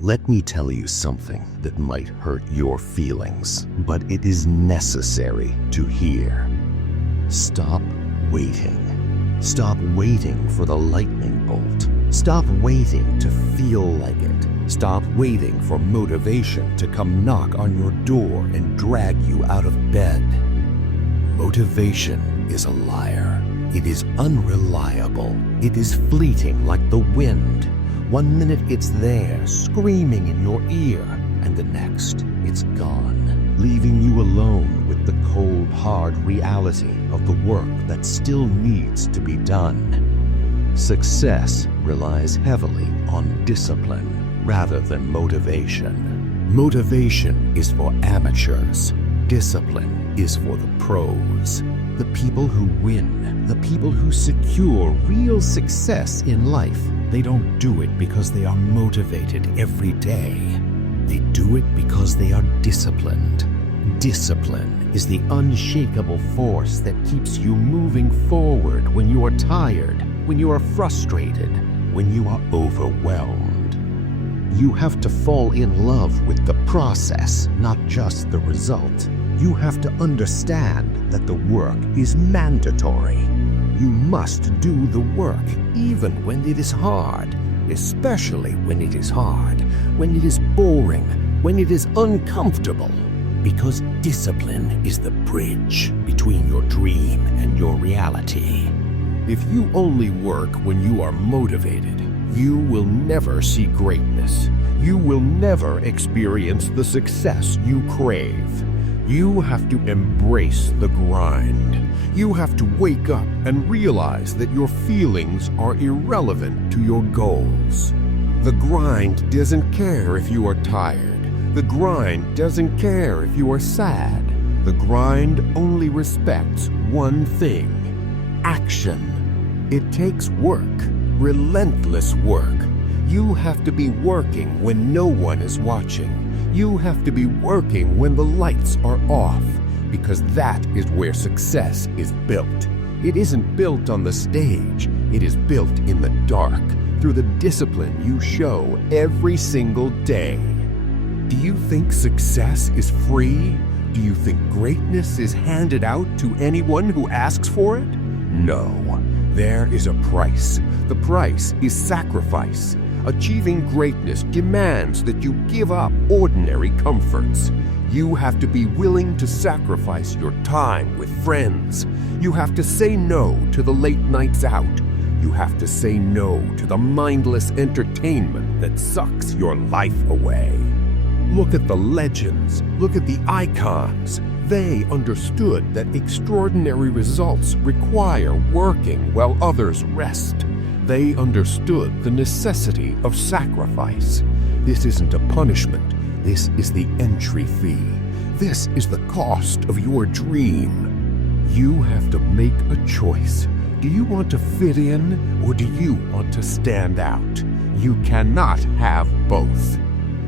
Let me tell you something that might hurt your feelings, but it is necessary to hear. Stop waiting. Stop waiting for the lightning bolt. Stop waiting to feel like it. Stop waiting for motivation to come knock on your door and drag you out of bed. Motivation is a liar. It is unreliable. It is fleeting like the wind. One minute it's there, screaming in your ear, and the next it's gone, leaving you alone with the cold, hard reality of the work that still needs to be done. Success relies heavily on discipline rather than motivation. Motivation is for amateurs. Discipline is for the pros. The people who win, the people who secure real success in life, they don't do it because they are motivated every day. They do it because they are disciplined. Discipline is the unshakable force that keeps you moving forward when you are tired, when you are frustrated, when you are overwhelmed. You have to fall in love with the process, not just the result. You have to understand that the work is mandatory. You must do the work even when it is hard, especially when it is hard, when it is boring, when it is uncomfortable. Because discipline is the bridge between your dream and your reality. If you only work when you are motivated, you will never see greatness. You will never experience the success you crave. You have to embrace the grind. You have to wake up and realize that your feelings are irrelevant to your goals. The grind doesn't care if you are tired. The grind doesn't care if you are sad. The grind only respects one thing: action. It takes work, relentless work. You have to be working when no one is watching. You have to be working when the lights are off, because that is where success is built. It isn't built on the stage. It is built in the dark, through the discipline you show every single day. Do you think success is free? Do you think greatness is handed out to anyone who asks for it? No. There is a price. The price is sacrifice. Achieving greatness demands that you give up ordinary comforts. You have to be willing to sacrifice your time with friends. You have to say no to the late nights out. You have to say no to the mindless entertainment that sucks your life away. Look at the legends. Look at the icons. They understood that extraordinary results require working while others rest. They understood the necessity of sacrifice. This isn't a punishment. This is the entry fee. This is the cost of your dream. You have to make a choice. Do you want to fit in, or do you want to stand out? You cannot have both.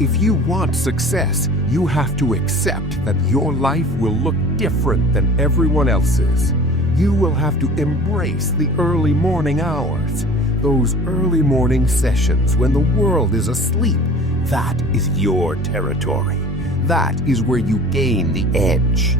If you want success, you have to accept that your life will look different than everyone else's. You will have to embrace the early morning hours. Those early morning sessions when the world is asleep, that is your territory. That is where you gain the edge.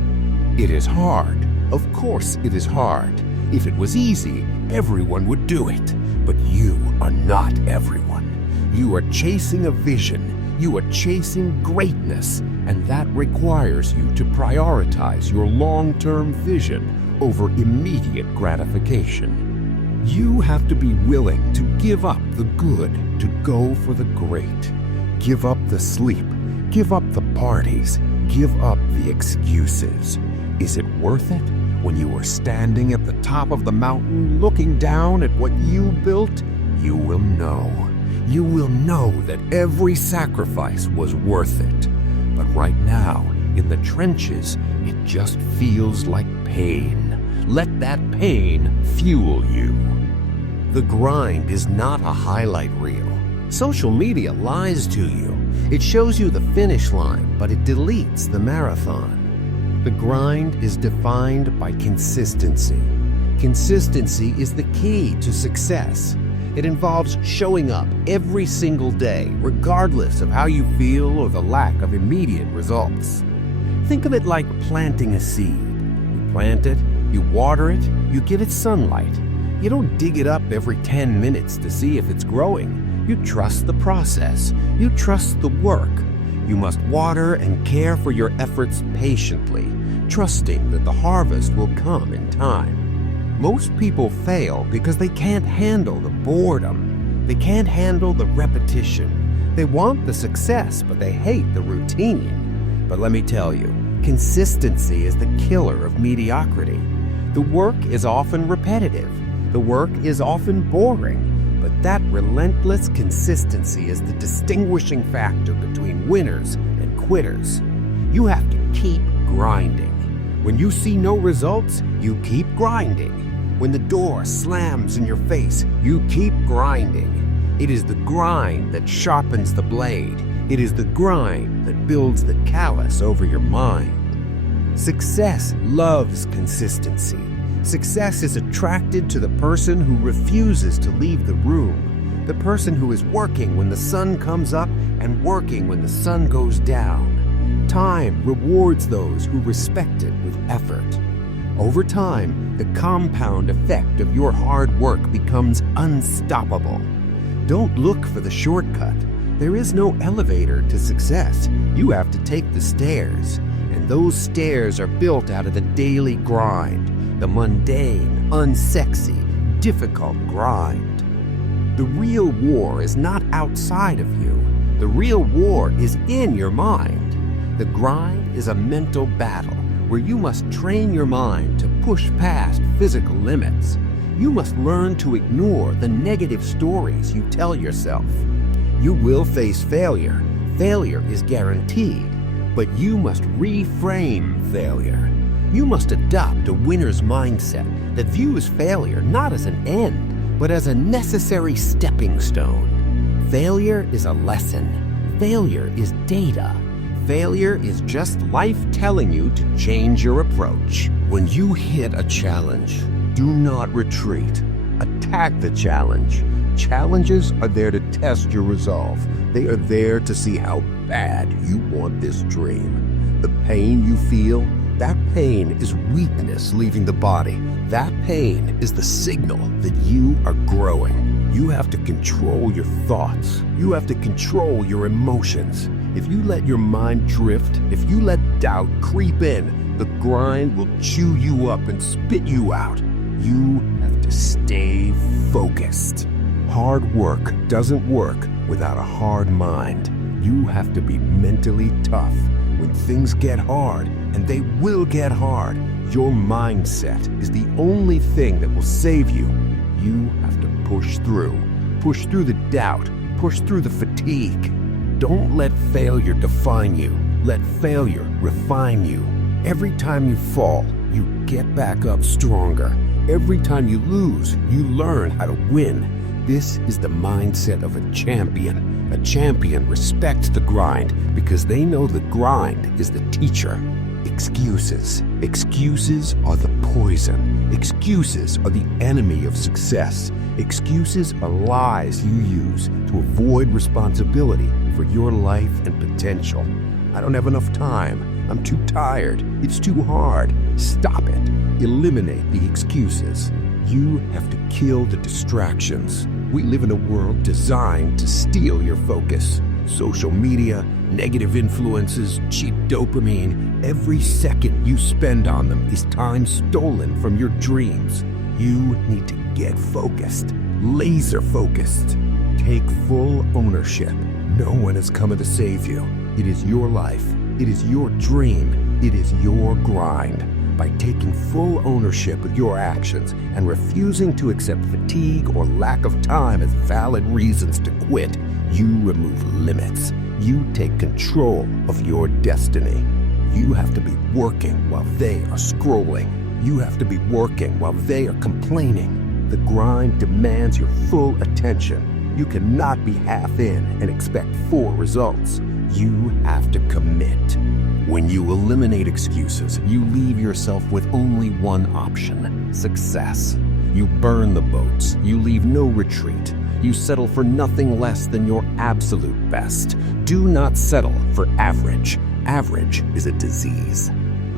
It is hard. Of course it is hard. If it was easy, everyone would do it. But you are not everyone. You are chasing a vision. You are chasing greatness, and that requires you to prioritize your long-term vision over immediate gratification. You have to be willing to give up the good to go for the great. Give up the sleep. Give up the parties. Give up the excuses. Is it worth it when you are standing at the top of the mountain looking down at what you built? You will know. You will know that every sacrifice was worth it. But right now, in the trenches, it just feels like pain. Let that pain fuel you. The grind is not a highlight reel. Social media lies to you. It shows you the finish line, but it deletes the marathon. The grind is defined by consistency. Consistency is the key to success. It involves showing up every single day, regardless of how you feel or the lack of immediate results. Think of it like planting a seed. You plant it, you water it, you give it sunlight. You don't dig it up every 10 minutes to see if it's growing. You trust the process. You trust the work. You must water and care for your efforts patiently, trusting that the harvest will come in time. Most people fail because they can't handle the boredom. They can't handle the repetition. They want the success, but they hate the routine. But let me tell you, consistency is the killer of mediocrity. The work is often repetitive. The work is often boring. But that relentless consistency is the distinguishing factor between winners and quitters. You have to keep grinding. When you see no results, you keep grinding. When the door slams in your face, you keep grinding. It is the grind that sharpens the blade. It is the grind that builds the callus over your mind. Success loves consistency. Success is attracted to the person who refuses to leave the room, the person who is working when the sun comes up and working when the sun goes down. Time rewards those who respect it with effort. Over time, the compound effect of your hard work becomes unstoppable. Don't look for the shortcut. There is no elevator to success. You have to take the stairs. And those stairs are built out of the daily grind, the mundane, unsexy, difficult grind. The real war is not outside of you. The real war is in your mind. The grind is a mental battle where you must train your mind to push past physical limits. You must learn to ignore the negative stories you tell yourself. You will face failure. Failure is guaranteed, but you must reframe failure. You must adopt a winner's mindset that views failure not as an end, but as a necessary stepping stone. Failure is a lesson. Failure is data. Failure is just life telling you to change your approach. When you hit a challenge, do not retreat. Attack the challenge. Challenges are there to test your resolve. They are there to see how bad you want this dream. The pain you feel, that pain is weakness leaving the body. That pain is the signal that you are growing. You have to control your thoughts. You have to control your emotions. If you let your mind drift, if you let doubt creep in, the grind will chew you up and spit you out. You have to stay focused. Hard work doesn't work without a hard mind. You have to be mentally tough. When things get hard, and they will get hard, your mindset is the only thing that will save you. You have to push through. Push through the doubt. Push through the fatigue. Don't let failure define you. Let failure refine you. Every time you fall, you get back up stronger. Every time you lose, you learn how to win. This is the mindset of a champion. A champion respects the grind because they know the grind is the teacher. Excuses. Excuses are the poison. Excuses are the enemy of success. Excuses are lies you use to avoid responsibility for your life and potential. I don't have enough time. I'm too tired. It's too hard. Stop it. Eliminate the excuses. You have to kill the distractions. We live in a world designed to steal your focus. Social media, negative influences, cheap dopamine. Every second you spend on them is time stolen from your dreams. You need to get focused, laser focused. Take full ownership. No one is coming to save you. It is your life. It is your dream. It is your grind. By taking full ownership of your actions and refusing to accept fatigue or lack of time as valid reasons to quit, you remove limits. You take control of your destiny. You have to be working while they are scrolling. You have to be working while they are complaining. The grind demands your full attention. You cannot be half in and expect full results. You have to commit. When you eliminate excuses, you leave yourself with only one option: success. You burn the boats. You leave no retreat. You settle for nothing less than your absolute best. Do not settle for average. Average is a disease.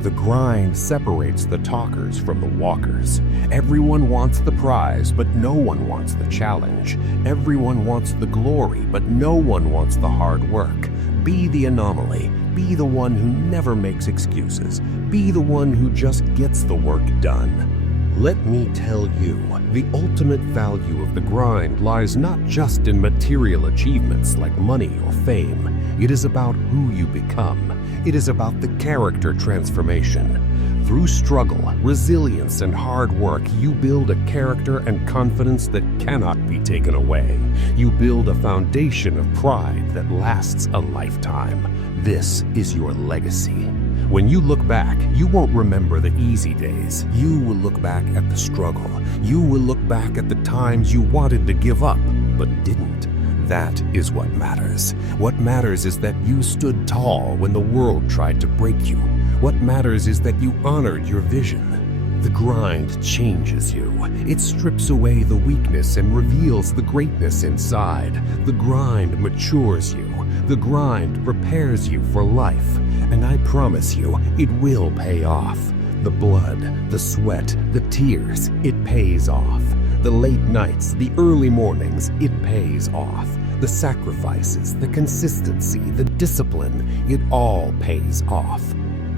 The grind separates the talkers from the walkers. Everyone wants the prize, but no one wants the challenge. Everyone wants the glory, but no one wants the hard work. Be the anomaly. Be the one who never makes excuses. Be the one who just gets the work done. Let me tell you, the ultimate value of the grind lies not just in material achievements like money or fame. It is about who you become. It is about the character transformation. Through struggle, resilience, and hard work, you build a character and confidence that cannot be taken away. You build a foundation of pride that lasts a lifetime. This is your legacy. When you look back, you won't remember the easy days. You will look back at the struggle. You will look back at the times you wanted to give up, but didn't. That is what matters. What matters is that you stood tall when the world tried to break you. What matters is that you honored your vision. The grind changes you. It strips away the weakness and reveals the greatness inside. The grind matures you. The grind prepares you for life. And I promise you, it will pay off. The blood, the sweat, the tears, it pays off. The late nights, the early mornings, it pays off. The sacrifices, the consistency, the discipline, it all pays off.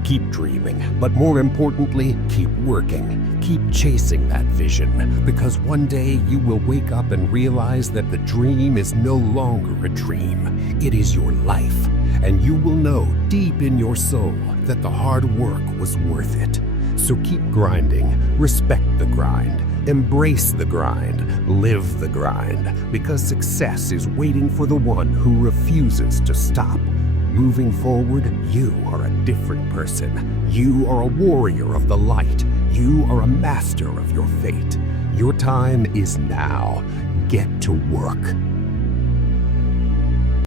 Keep dreaming, but more importantly, keep working. Keep chasing that vision, because one day you will wake up and realize that the dream is no longer a dream. It is your life, and you will know deep in your soul that the hard work was worth it. So keep grinding, respect the grind, embrace the grind, live the grind, because success is waiting for the one who refuses to stop. Moving forward, you are a different person. You are a warrior of the light. You are a master of your fate. Your time is now. Get to work.